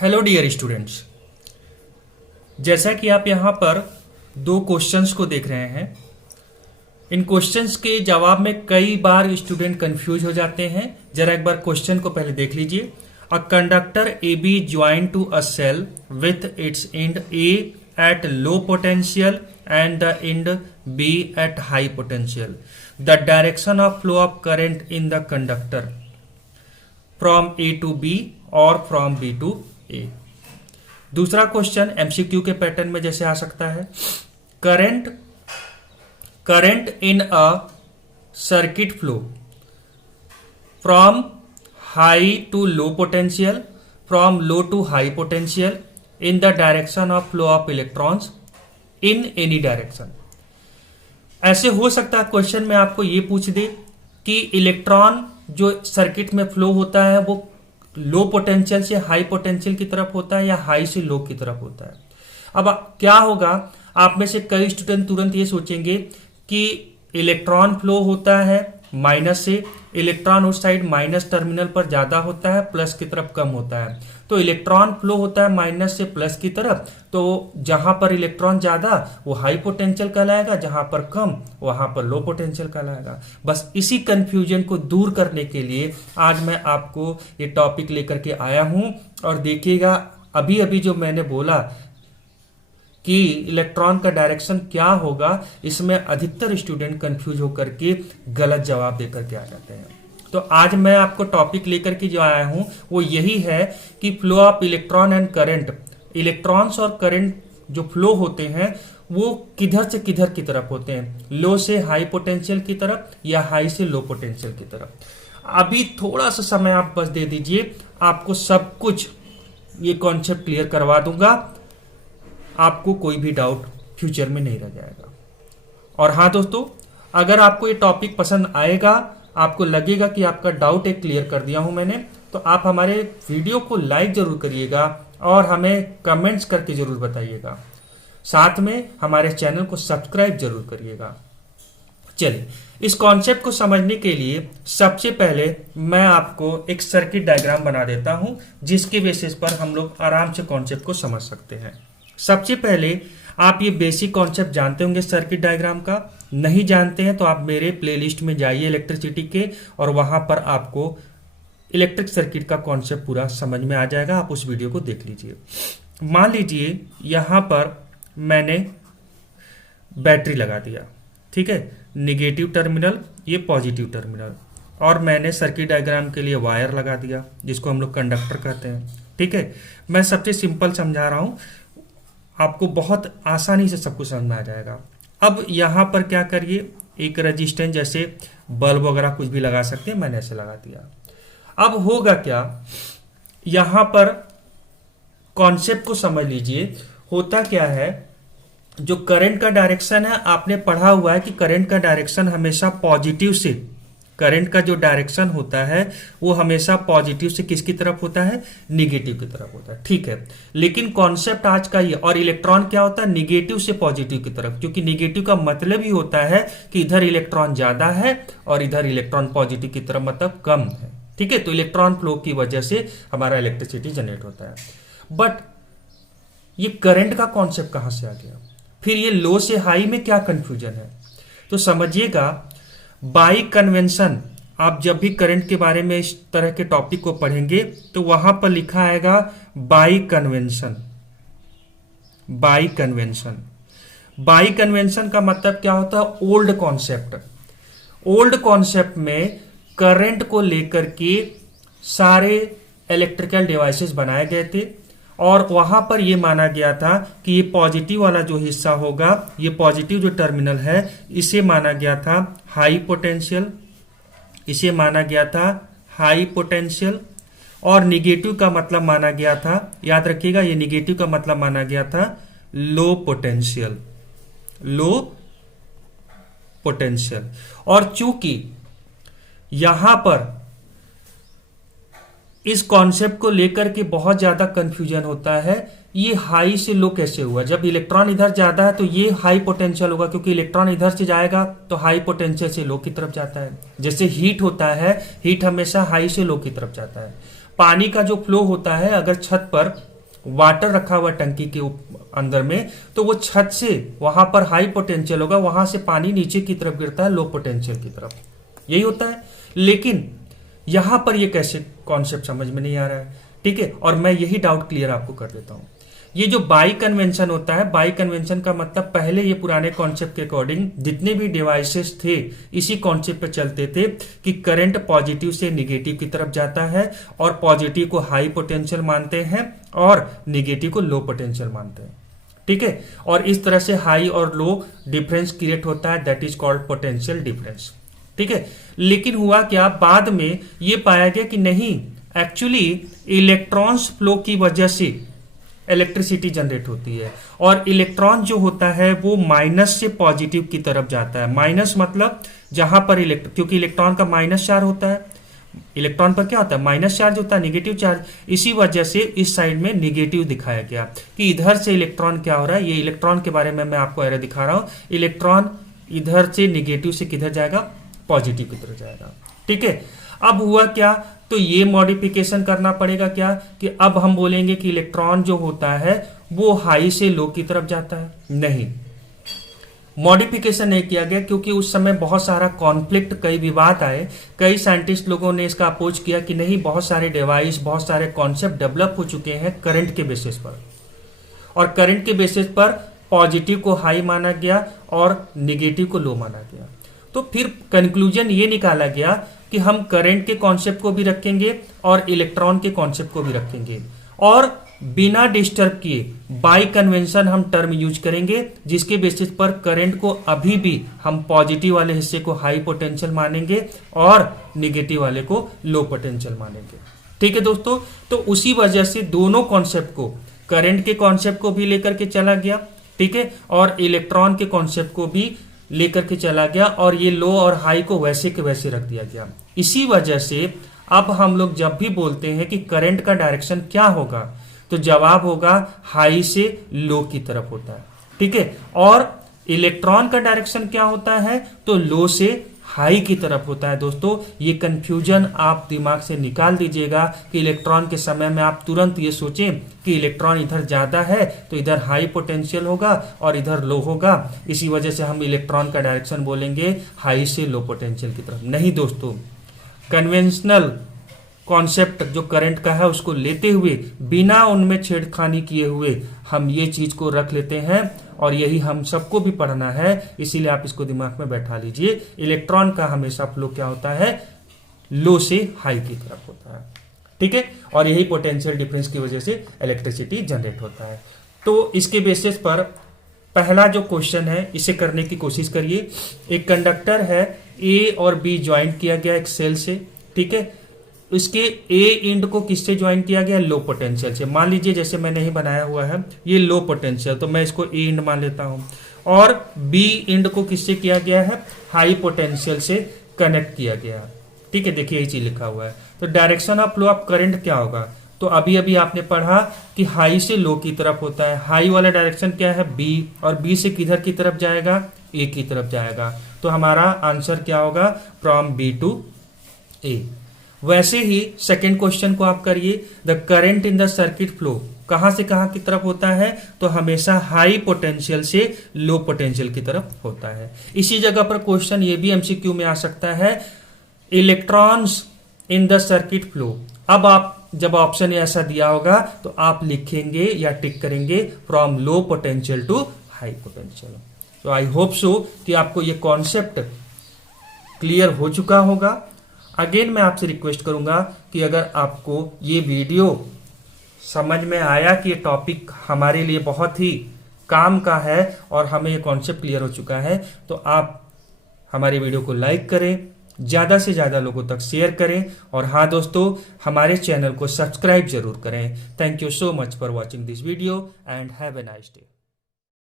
Hello dear students. जैसा कि आप यहाँ पर दो क्वेश्चंस को देख रहे हैं, इन क्वेश्चंस के जवाब में कई बार स्टूडेंट कंफ्यूज हो जाते हैं। जरा एक बार क्वेश्चन को पहले देख लीजिए। A conductor A B join to a cell with its end A at low potential and the end B at high potential. The direction of flow of current in the conductor from A to B और from B to A. दूसरा question MCQ के pattern में जैसे आ सकता है, current in a circuit flow from high to low potential, from low to high potential in the direction of flow of electrons in any direction. ऐसे हो सकता है क्वेश्चन में आपको ये पूछ दे कि इलेक्ट्रॉन जो सर्किट में फ्लो होता है वो लो पोटेंशियल से हाई पोटेंशियल की तरफ होता है या हाई से लो की तरफ होता है। अब क्या होगा, आप में से कई स्टूडेंट तुरंत ये सोचेंगे कि इलेक्ट्रॉन फ्लो होता है माइनस से, इलेक्ट्रॉन उस साइड माइनस टर्मिनल पर ज्यादा होता है, प्लस की तरफ कम होता है। तो इलेक्ट्रॉन फ्लो होता है माइनस से प्लस की तरफ, तो जहां पर इलेक्ट्रॉन ज्यादा वो हाई पोटेंशियल कहलाएगा, जहां पर कम वहां पर लो पोटेंशियल कहलाएगा। बस इसी कंफ्यूजन को दूर करने के लिए आज मैं आपको ये टॉपिक लेकर के आया हूं। और देखिएगा, अभी अभी जो मैंने बोला कि इलेक्ट्रॉन का डायरेक्शन क्या होगा, इसमें अधिकतर स्टूडेंट कंफ्यूज होकर के गलत जवाब देकर के आ जाते हैं। तो आज मैं आपको टॉपिक लेकर के जो आया हूं वो यही है कि flow of electron and current, electrons और करंट जो फ्लो होते हैं वो किधर से किधर की तरफ होते हैं, लो से हाई पोटेंशियल की तरफ या हाई से लो पोटेंशियल की तरफ। अभी थोड़ा सा समय आप बस दे दीजिए, आपको सब कुछ ये कॉन्सेप्ट क्लियर करवा दूंगा, आपको कोई भी डाउट फ्यूचर में नहीं रह जाएगा। और हाँ दोस्तों, अगर आपको ये टॉपिक पसंद आएगा, आपको लगेगा कि आपका डाउट एक क्लियर कर दिया हूं मैंने, तो आप हमारे वीडियो को लाइक जरूर करिएगा और हमें कमेंट्स करके जरूर बताइएगा। साथ में हमारे चैनल को सब्सक्राइब जरूर करिएगा। चलिए, इस कॉन्सेप्ट को समझने के लिए सबसे पहले मैं आपको एक सर्किट डायग्राम बना देता हूं, जिसके बेसिस पर हम लोग आराम से कॉन्सेप्ट को समझ सकते हैं। सबसे पहले आप ये बेसिक कॉन्सेप्ट जानते होंगे सर्किट डायग्राम का। नहीं जानते हैं तो आप मेरे प्लेलिस्ट में जाइए इलेक्ट्रिसिटी के, और वहां पर आपको इलेक्ट्रिक सर्किट का कॉन्सेप्ट पूरा समझ में आ जाएगा। आप उस वीडियो को देख लीजिए। मान लीजिए यहां पर मैंने बैटरी लगा दिया, ठीक है, निगेटिव टर्मिनल, ये पॉजिटिव टर्मिनल, और मैंने सर्किट डायग्राम के लिए वायर लगा दिया जिसको हम लोग कंडक्टर कहते हैं, ठीक है। मैं सबसे सिंपल समझा रहा हूं, आपको बहुत आसानी से सब कुछ समझ में आ जाएगा। अब यहां पर क्या करिए, एक रेजिस्टेंस जैसे बल्ब वगैरह कुछ भी लगा सकते हैं, मैंने ऐसे लगा दिया। अब होगा क्या, यहां पर कॉन्सेप्ट को समझ लीजिए। होता क्या है, जो करंट का डायरेक्शन है, आपने पढ़ा हुआ है कि करंट का डायरेक्शन हमेशा पॉजिटिव से, करंट का जो डायरेक्शन होता है वो हमेशा पॉजिटिव से किसकी तरफ होता है, निगेटिव की तरफ होता है, ठीक है। लेकिन कॉन्सेप्ट आज का ये, और इलेक्ट्रॉन क्या होता है, निगेटिव से पॉजिटिव की तरफ, क्योंकि निगेटिव का मतलब ही होता है कि इधर इलेक्ट्रॉन ज्यादा है और इधर इलेक्ट्रॉन पॉजिटिव की तरफ मतलब कम है, ठीक है। तो इलेक्ट्रॉन फ्लो की वजह से हमारा इलेक्ट्रिसिटी जनरेट होता है। बट ये करंट का कॉन्सेप्ट कहां से आ गया, फिर ये लो से हाई में क्या कंफ्यूजन है, तो समझिएगा। बाई कन्वेंशन, आप जब भी करंट के बारे में इस तरह के टॉपिक को पढ़ेंगे तो वहां पर लिखा आएगा by convention. By convention, by convention का मतलब क्या होता है, ओल्ड कॉन्सेप्ट। ओल्ड कॉन्सेप्ट में करंट को लेकर के सारे इलेक्ट्रिकल डिवाइसेस बनाए गए थे, और वहां पर यह माना गया था कि ये पॉजिटिव वाला जो हिस्सा होगा, ये पॉजिटिव जो टर्मिनल है, इसे माना गया था हाई पोटेंशियल, इसे माना गया था हाई पोटेंशियल, और निगेटिव का मतलब माना गया था, याद रखिएगा, ये निगेटिव का मतलब माना गया था लो पोटेंशियल, लो पोटेंशियल। और चूंकि यहां पर इस कॉन्सेप्ट को लेकर के बहुत ज्यादा कंफ्यूजन होता है, ये हाई से लो कैसे हुआ, जब इलेक्ट्रॉन इधर ज्यादा है तो ये हाई पोटेंशियल होगा, क्योंकि इलेक्ट्रॉन इधर से जाएगा तो हाई पोटेंशियल से लो की तरफ जाता है। जैसे हीट होता है, हीट हमेशा हाई से लो की तरफ जाता है। पानी का जो फ्लो होता है, अगर छत पर वाटर रखा हुआ टंकी के अंदर में, तो वो छत से वहां पर हाई पोटेंशियल होगा, वहां से पानी नीचे की तरफ गिरता है लो पोटेंशियल की तरफ, यही होता है। लेकिन यहां पर ये कैसे कॉन्सेप्ट समझ में नहीं आ रहा है, ठीक है। और मैं यही डाउट क्लियर आपको कर देता हूं। ये जो बाई कन्वेंशन होता है, बाई कन्वेंशन का मतलब पहले ये पुराने कॉन्सेप्ट के अकॉर्डिंग जितने भी डिवाइसेस थे इसी कॉन्सेप्ट पे चलते थे कि करंट पॉजिटिव से निगेटिव की तरफ जाता है और पॉजिटिव को हाई पोटेंशियल मानते हैं और निगेटिव को लो पोटेंशियल मानते हैं, ठीक है। और इस तरह से हाई और लो डिफरेंस क्रिएट होता है, that is called potential difference, ठीक है। लेकिन हुआ क्या, बाद में ये पाया गया कि नहीं, एक्चुअली इलेक्ट्रॉन्स फ्लो की वजह से इलेक्ट्रिसिटी जनरेट होती है और इलेक्ट्रॉन जो होता है वो माइनस से पॉजिटिव की तरफ जाता है। माइनस मतलब जहां पर क्योंकि इलेक्ट्रॉन का माइनस चार्ज होता है, इलेक्ट्रॉन पर क्या होता है, माइनस चार्ज होता है, नेगेटिव चार्ज। इसी वजह से इस साइड में नेगेटिव दिखाया गया कि इधर से इलेक्ट्रॉन क्या हो रहा है। ये इलेक्ट्रॉन के बारे में मैं आपको एरो दिखा रहा हूं, इलेक्ट्रॉन इधर से नेगेटिव से किधर जाएगा, पॉजिटिव की तरफ जाएगा, ठीक है। अब हुआ क्या, तो ये मॉडिफिकेशन करना पड़ेगा क्या कि अब हम बोलेंगे कि इलेक्ट्रॉन जो होता है वो हाई से लो की तरफ जाता है। नहीं, मॉडिफिकेशन नहीं किया गया क्योंकि उस समय बहुत सारा कॉन्फ्लिक्ट, कई विवाद आए, कई साइंटिस्ट लोगों ने इसका अपोज किया कि नहीं, बहुत सारे डिवाइस, बहुत सारे कॉन्सेप्ट डेवलप हो चुके हैं करंट के बेसिस पर, और करंट के बेसिस पर पॉजिटिव को हाई माना गया और निगेटिव को लो माना गया। तो फिर कंक्लूजन ये निकाला गया कि हम करंट के कॉन्सेप्ट को भी रखेंगे और इलेक्ट्रॉन के कॉन्सेप्ट को भी रखेंगे, और बिना डिस्टर्ब किए बाई कन्वेंशन हम टर्म यूज करेंगे, जिसके बेसिस पर करंट को अभी भी हम पॉजिटिव वाले हिस्से को हाई पोटेंशियल मानेंगे और निगेटिव वाले को लो पोटेंशियल मानेंगे, ठीक है दोस्तों। तो उसी वजह से दोनों कॉन्सेप्ट को, करंट के कॉन्सेप्ट को भी लेकर के चला गया, ठीक है, और इलेक्ट्रॉन के कॉन्सेप्ट को भी लेकर के चला गया, और ये लो और हाई को वैसे के वैसे रख दिया गया। इसी वजह से अब हम लोग जब भी बोलते हैं कि करंट का डायरेक्शन क्या होगा, तो जवाब होगा हाई से लो की तरफ होता है, ठीक है। और इलेक्ट्रॉन का डायरेक्शन क्या होता है, तो लो से हाई की तरफ होता है। दोस्तों, ये कंफ्यूजन आप दिमाग से निकाल दीजिएगा कि इलेक्ट्रॉन के समय में आप तुरंत ये सोचें कि इलेक्ट्रॉन इधर ज्यादा है तो इधर हाई पोटेंशियल होगा और इधर लो होगा, इसी वजह से हम इलेक्ट्रॉन का डायरेक्शन बोलेंगे हाई से लो पोटेंशियल की तरफ। नहीं दोस्तों, कन्वेंशनल कॉन्सेप्ट जो करंट का है उसको लेते हुए, बिना उनमें छेड़खानी किए हुए हम ये चीज को रख लेते हैं, और यही हम सबको भी पढ़ना है, इसीलिए आप इसको दिमाग में बैठा लीजिए। इलेक्ट्रॉन का हमेशा फ्लो क्या होता है, लो से हाई की तरफ होता है, ठीक है, और यही पोटेंशियल डिफरेंस की वजह से इलेक्ट्रिसिटी जनरेट होता है। तो इसके बेसिस पर पहला जो क्वेश्चन है इसे करने की कोशिश करिए। एक कंडक्टर है, ए और बी ज्वाइंट किया गया एक सेल से, ठीक है। इसके ए इंड को किससे ज्वाइन किया गया, लो पोटेंशियल से। मान लीजिए जैसे मैंने ही बनाया हुआ है ये लो पोटेंशियल, तो मैं इसको ए इंड मान लेता हूं, और बी इंड को किससे किया गया है, हाई पोटेंशियल से कनेक्ट किया गया, ठीक है। देखिए ये चीज लिखा हुआ है। तो direction of flow of current क्या होगा, तो अभी अभी आपने पढ़ा कि हाई से लो की तरफ होता है। हाई वाला डायरेक्शन क्या है, बी, और बी से किधर की तरफ जाएगा, ए की तरफ जाएगा। तो हमारा आंसर क्या होगा, फ्रॉम बी टू ए। वैसे ही सेकेंड क्वेश्चन को आप करिए, the current in the circuit flow कहां से कहां की तरफ होता है, तो हमेशा हाई पोटेंशियल से लो पोटेंशियल की तरफ होता है। इसी जगह पर क्वेश्चन ये भी एमसीक्यू में आ सकता है, electrons in the circuit flow. अब आप जब ऑप्शन ऐसा दिया होगा तो आप लिखेंगे या टिक करेंगे from low potential to high potential. तो आई होप सो कि आपको ये कॉन्सेप्ट क्लियर हो चुका होगा। अगेन मैं आपसे रिक्वेस्ट करूंगा कि अगर आपको ये वीडियो समझ में आया कि ये टॉपिक हमारे लिए बहुत ही काम का है और हमें ये कॉन्सेप्ट क्लियर हो चुका है, तो आप हमारे वीडियो को लाइक करें, ज़्यादा से ज़्यादा लोगों तक शेयर करें, और हाँ दोस्तों, हमारे चैनल को सब्सक्राइब जरूर करें। Thank you so much for watching this video and have a nice day.